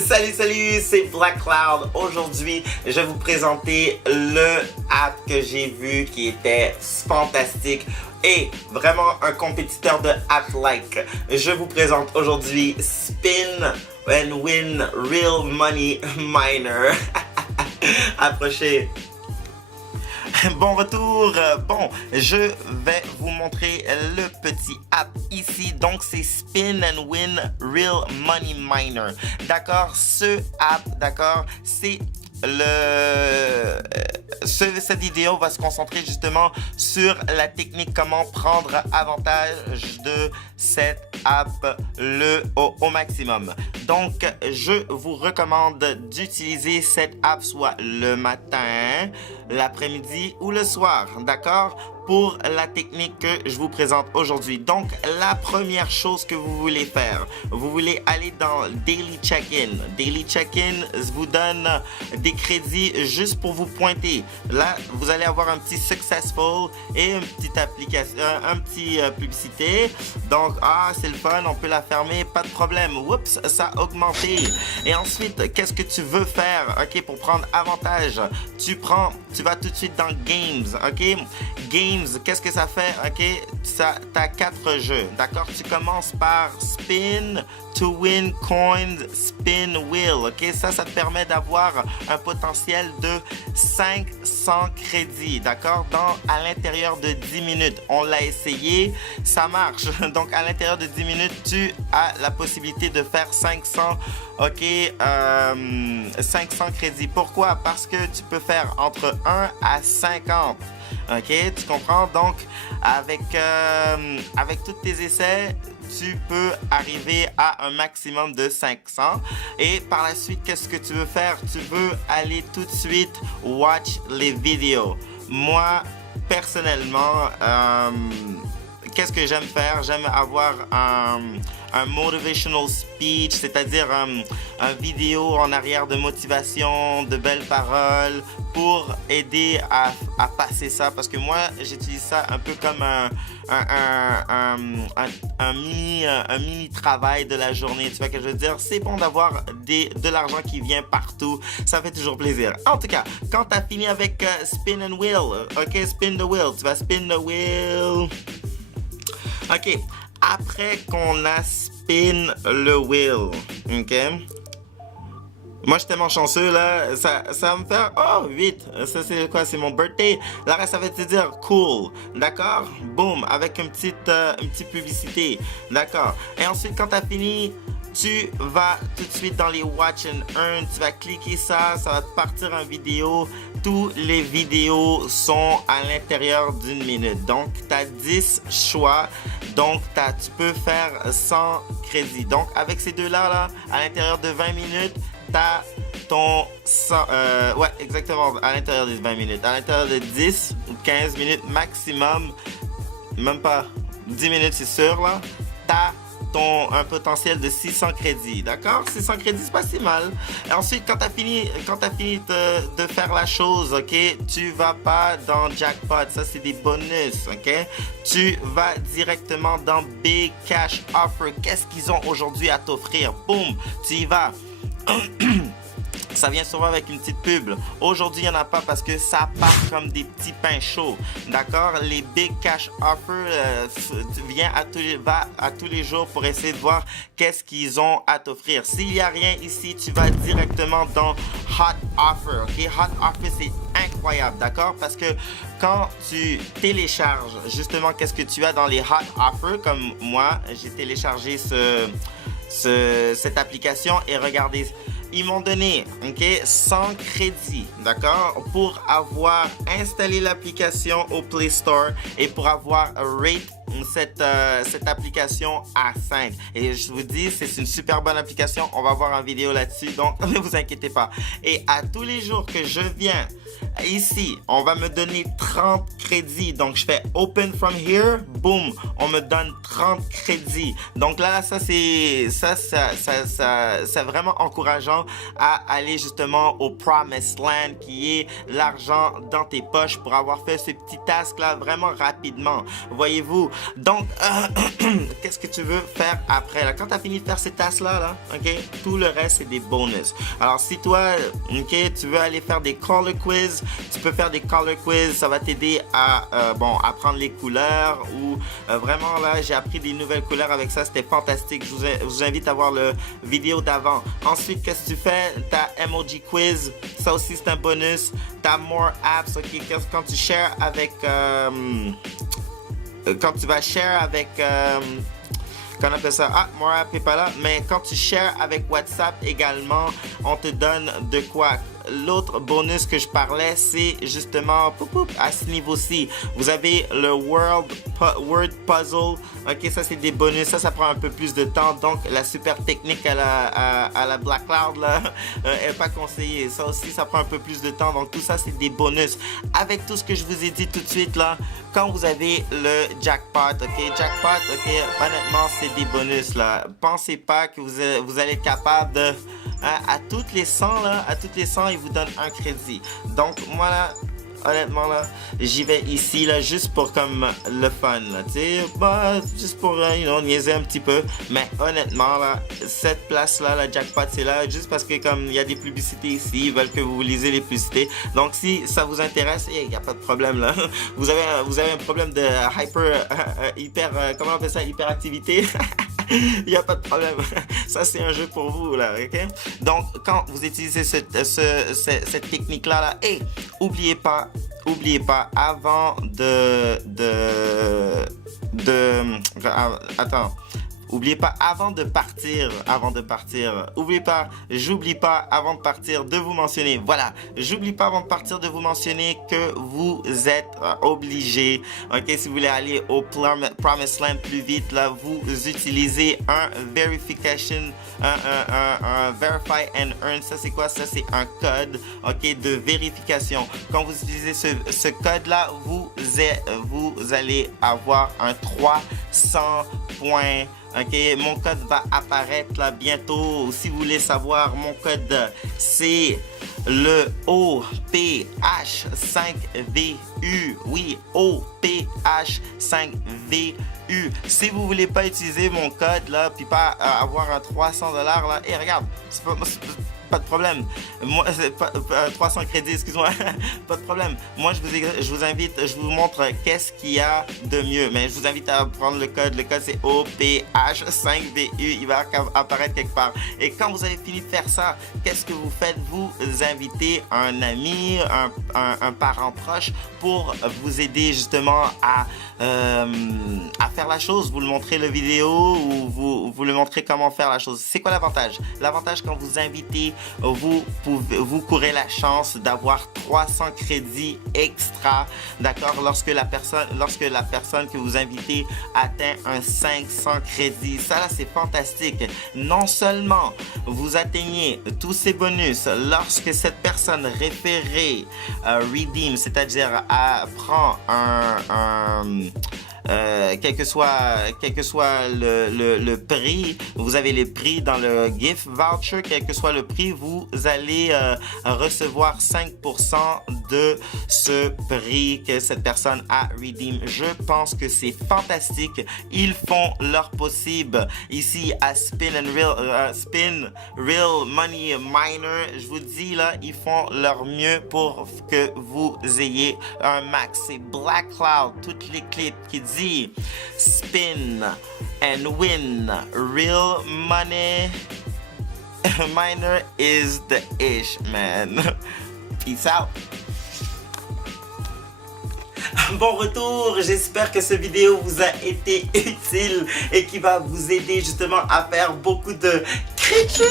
Salut, c'est Black Cloud. Aujourd'hui, je vais vous présenter le app que j'ai vu qui était fantastique et vraiment un compétiteur de app-like. Je vous présente aujourd'hui Spin and Win Real Money Miner. Approchez. Bon retour. Bon, je vais vous montrer le petit app ici. Donc, c'est Spin and Win Real Money Miner. D'accord, ce app, d'accord, c'est cette vidéo va se concentrer justement sur la technique comment prendre avantage de cette app au maximum. Donc, je vous recommande d'utiliser cette app soit le matin, l'après-midi ou le soir, d'accord? Pour la technique que je vous présente aujourd'hui. Donc, la première chose que vous voulez faire, vous voulez aller dans Daily Check-in. Daily Check-in vous donne des crédits juste pour vous pointer. Là, vous allez avoir un petit Successful et une petite application, un petit publicité. Donc, c'est le fun, on peut la fermer, pas de problème. Oups, ça a augmenté. Et ensuite, qu'est-ce que tu veux faire, ok, pour prendre avantage? Tu vas tout de suite dans Games, ok? Games, qu'est-ce que ça fait? Ok, t'as 4 jeux, d'accord? Tu commences par Spin to Win Coins Spin Wheel, ok? Ça te permet d'avoir un potentiel de 500 crédits, d'accord? À l'intérieur de 10 minutes. On l'a essayé, ça marche. Donc, à l'intérieur de 10 minutes, tu as la possibilité de faire 500, ok? 500 crédits. Pourquoi? Parce que tu peux faire entre 1 à 50. Ok, tu comprends? Donc, avec tous tes essais, tu peux arriver à un maximum de 500. Et par la suite, qu'est-ce que tu veux faire? Tu veux aller tout de suite watch les vidéos. Moi, personnellement, qu'est-ce que j'aime faire? J'aime avoir un motivational speech, c'est-à-dire un vidéo en arrière de motivation, de belles paroles pour aider à passer ça. Parce que moi, j'utilise ça un peu comme un mini travail de la journée. Tu vois ce que je veux dire? C'est bon d'avoir de l'argent qui vient partout. Ça fait toujours plaisir. En tout cas, quand tu as fini avec Spin and Wheel, ok, Spin the Wheel, tu vas spin the wheel. Ok, après qu'on a spin le wheel, ok? Moi, je suis tellement chanceux, là, ça va me faire, 8, ça c'est quoi, c'est mon birthday. Là, ça va te dire cool, d'accord? Boum, avec une petite publicité, d'accord? Et ensuite, quand tu as fini, tu vas tout de suite dans les Watch and Earn, tu vas cliquer ça va te partir en vidéo. Tous les vidéos sont à l'intérieur d'une minute. Donc, tu as 10 choix. Donc, tu peux faire 100 crédits. Donc, avec ces deux-là, à l'intérieur de 20 minutes, tu as ton 100... ouais, exactement, à l'intérieur de 20 minutes. À l'intérieur de 10 ou 15 minutes maximum, même pas 10 minutes, c'est sûr, là, tu as un potentiel de 600 crédits, d'accord? 600 crédits, c'est pas si mal. Et ensuite, quand tu as fini de faire la chose, ok, tu vas pas dans Jackpot, ça c'est des bonus, ok? Tu vas directement dans Big Cash Offer. Qu'est-ce qu'ils ont aujourd'hui à t'offrir? Boum, tu y vas. Ça vient souvent avec une petite pub. Aujourd'hui, il n'y en a pas parce que ça part comme des petits pains chauds. D'accord? Les Big Cash Offer va à tous les jours pour essayer de voir qu'est-ce qu'ils ont à t'offrir. S'il n'y a rien ici, tu vas directement dans Hot Offer. Ok? Hot Offer, c'est incroyable. D'accord? Parce que quand tu télécharges, justement, qu'est-ce que tu as dans les Hot Offer, comme moi, j'ai téléchargé cette application et regardez. Ils m'ont donné 100 crédits, d'accord, pour avoir installé l'application au Play Store et pour avoir rate cette application à 5. Et je vous dis, c'est une super bonne application. On va voir une vidéo là-dessus, donc ne vous inquiétez pas. Et à tous les jours que je viens ici, on va me donner 30 crédits. Donc, je fais Open from here, boom, on me donne 30 crédits. Donc là, ça c'est vraiment encourageant à aller justement au Promised Land, qui est l'argent dans tes poches pour avoir fait ce petit task là vraiment rapidement. Voyez-vous, Donc, qu'est-ce que tu veux faire après là? Quand tu as fini de faire ces tasses-là, ok, tout le reste, c'est des bonus. Alors, si toi, ok, tu veux aller faire des color quiz, tu peux faire des color quiz. Ça va t'aider à, apprendre les couleurs ou vraiment là, j'ai appris des nouvelles couleurs avec ça. C'était fantastique. Je vous invite à voir le vidéo d'avant. Ensuite, qu'est-ce que tu fais? T'as emoji quiz. Ça aussi, c'est un bonus. T'as more apps. Ok, quand tu shares avec... quand tu vas share avec... qu'on appelle ça, more app n'est pas là, mais quand tu shares avec WhatsApp également, on te donne de quoi? L'autre bonus que je parlais, c'est justement à ce niveau-ci. Vous avez le word puzzle. Ok, ça c'est des bonus. Ça prend un peu plus de temps. Donc la super technique à la Black Cloud là, est pas conseillée. Ça aussi, ça prend un peu plus de temps. Donc tout ça, c'est des bonus. Avec tout ce que je vous ai dit tout de suite là, quand vous avez le jackpot, ok, honnêtement, c'est des bonus là. Pensez pas que vous allez être capable de à toutes les 100 là, ils vous donnent un crédit. Donc moi là, honnêtement là, j'y vais ici là juste pour comme le fun là, tu sais, juste pour niaiser un petit peu. Mais honnêtement là, cette place là, la jackpot, c'est là juste parce que comme il y a des publicités ici, ils veulent que vous lisez les publicités. Donc si ça vous intéresse, il n'y a pas de problème là. Vous avez un problème de hyperactivité. Il n'y a pas de problème. Ça, c'est un jeu pour vous, là, ok? Donc, quand vous utilisez cette technique-là, là, et oubliez pas, avant Oubliez pas, j'oublie pas avant de partir de vous mentionner, voilà, j'oublie pas avant de partir de vous mentionner que vous êtes obligé, ok, si vous voulez aller au Promised Land plus vite, là, vous utilisez un verification, un verify and earn. Ça c'est quoi? Ça c'est un code, ok, de vérification. Quand vous utilisez ce code-là, vous allez avoir un 300 points. Ok, mon code va apparaître là bientôt. Si vous voulez savoir, mon code c'est le OPH5VU. Oui, OPH5VU. Si vous voulez pas utiliser mon code là, puis pas avoir un 300$ là, et regarde, pas de problème. Moi, 300 crédits, excuse-moi. Pas de problème. Moi, je vous invite, je vous montre qu'est-ce qu'il y a de mieux. Mais je vous invite à prendre le code. Le code, c'est OPH5VU. Il va apparaître quelque part. Et quand vous avez fini de faire ça, qu'est-ce que vous faites? Vous invitez un ami, un parent proche pour vous aider justement à faire la chose. Vous le montrez la vidéo ou vous le montrez comment faire la chose. C'est quoi l'avantage? L'avantage, quand vous invitez, vous courez la chance d'avoir 300 crédits extra, d'accord, lorsque la personne que vous invitez atteint un 500 crédits. Ça là, c'est fantastique. Non seulement vous atteignez tous ces bonus lorsque cette personne référée redeem, c'est-à-dire prend quel que soit le prix, vous avez les prix dans le gift voucher, quel que soit le prix, vous allez recevoir 5% de ce prix que cette personne a redeem. Je pense que c'est fantastique. Ils font leur possible ici à Spin Real Money Miner. Je vous dis là, ils font leur mieux pour que vous ayez un max. C'est Black Cloud, toutes les clips qui dit spin and win. Real money miner is the ish, man. Peace out. Bon retour, j'espère que cette vidéo vous a été utile et qui va vous aider justement à faire beaucoup de crédits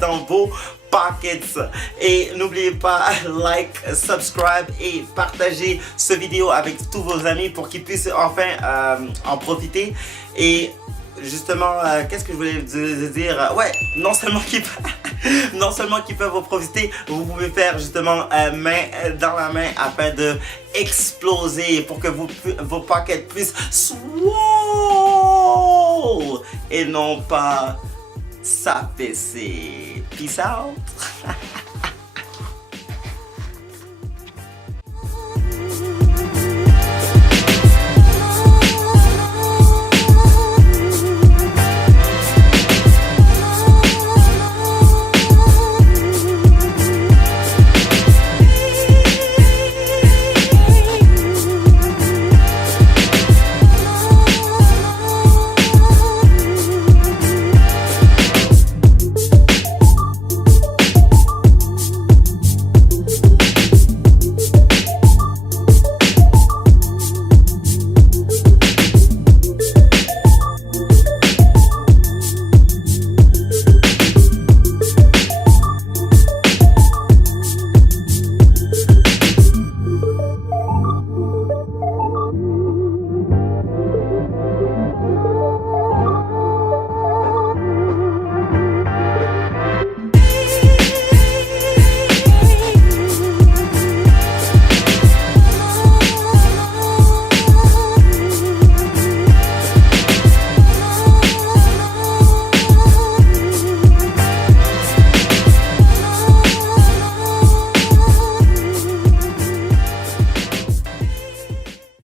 dans vos pockets. Et n'oubliez pas, like, subscribe et partagez cette vidéo avec tous vos amis pour qu'ils puissent enfin en profiter. Et justement, qu'est-ce que je voulais dire? Ouais, non seulement qu'ils peuvent en profiter, vous pouvez faire justement main dans la main afin de exploser pour que vos pockets puissent swole et non pas s'affaisser. Peace out.